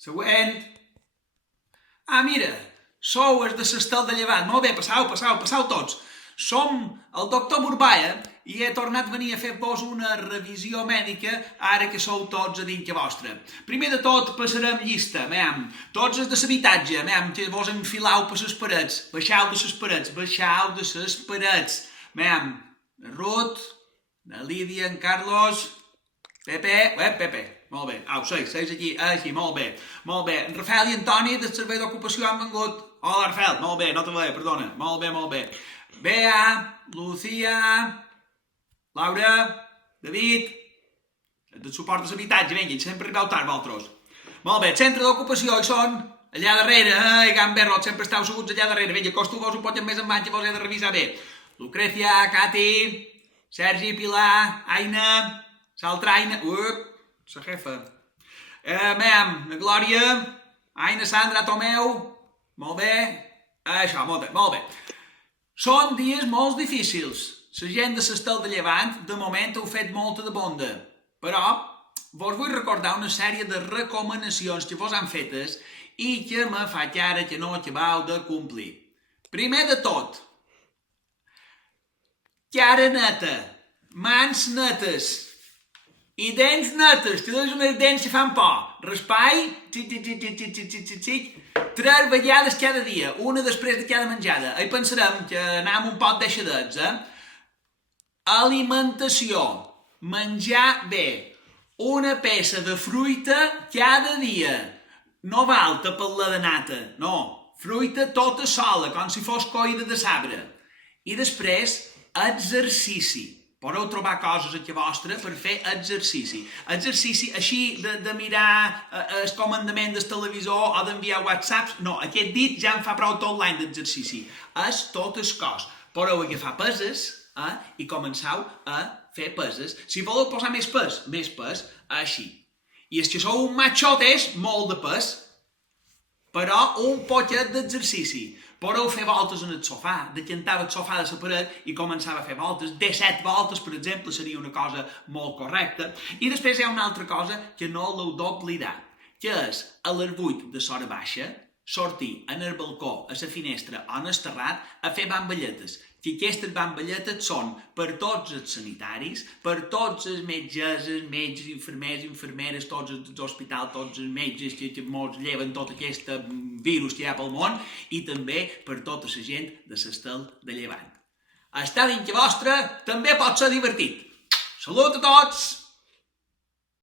Següent. Ah, mira, sou els de l'Estel de Llevant. Molt bé, passau tots. Som el doctor Burbaia i he tornat a venir a fer-vos una revisió mèdica ara que sou tots a dintre vostra. Primer de tot passarem llista, tots els de l'habitatge, que vos enfilau per les parets. Baixau de les parets. Ruth, la Lídia, en Carlos, Pepe, molt bé. Au, seis aquí, molt bé. En Rafael i Antoni del servei d'ocupació han vengut. Hola, Rafael, molt bé, no te veia, perdona. Molt bé. Bea, Lucía, Laura, David, del suport de l'habitatge, vinga, sempre arribeu tard, vosaltres. Molt bé, el centre d'ocupació hi són allà darrere, Can Berrot, sempre esteu seguts allà darrere, vinga, acosteu-vos un poc més en mà que vos he de revisar bé. Lucrecia, Cati, Sergi, Pilar, Aina, l'altra Aina, la jefa. La Glòria, Aina, Sandra, Tomeu, molt bé, això, molt bé. Són dies molt difícils. La gent de l'Estel de Llevant, de moment, heu fet molta de bonda. Però vos vull recordar una sèrie de recomanacions que vos han fetes i que me faig ara que no acabeu de complir. Primer de tot, cara neta, mans netes i dents netes, que dones unes dents que fan por. Raspai, xic, 3 vegades cada dia, una després de cada menjada. Hi pensarem que anem un poc deixadets, Alimentació, menjar bé, una peça de fruita cada dia. No val tapar-la de nata, no, fruita tota sola, com si fos coïda de sabre. I després, exercici. Podeu trobar coses aquí vostra per fer exercici. Exercici així de mirar el comandament del televisor o d'enviar whatsapps. No, aquest dit ja em fa prou tot l'any d'exercici. És tot el cos. Podeu agafar peses i començau a fer peses. Si voleu posar més pes, així. I els que sou un machotes, molt de pes, però un poquet d'exercici. Podeu fer voltes en el sofà, decantar el sofà de la paret i començar a fer voltes. 17 voltes, per exemple, seria una cosa molt correcta. I després hi ha una altra cosa que no l'heu d'oblidar, que és a les 8 de l'hora baixa sortir en el balcó, a la finestra o en el terrat a fer bamballetes. Que aquestes bamballetes són per tots els sanitaris, per tots els metges, infermeres, tots els d'hospital, tots els metges que ens lleven tot aquest virus que hi ha pel món i també per tota la gent de l'Estel de Llevant. Estar dins vostra també pot ser divertit. Salut a tots!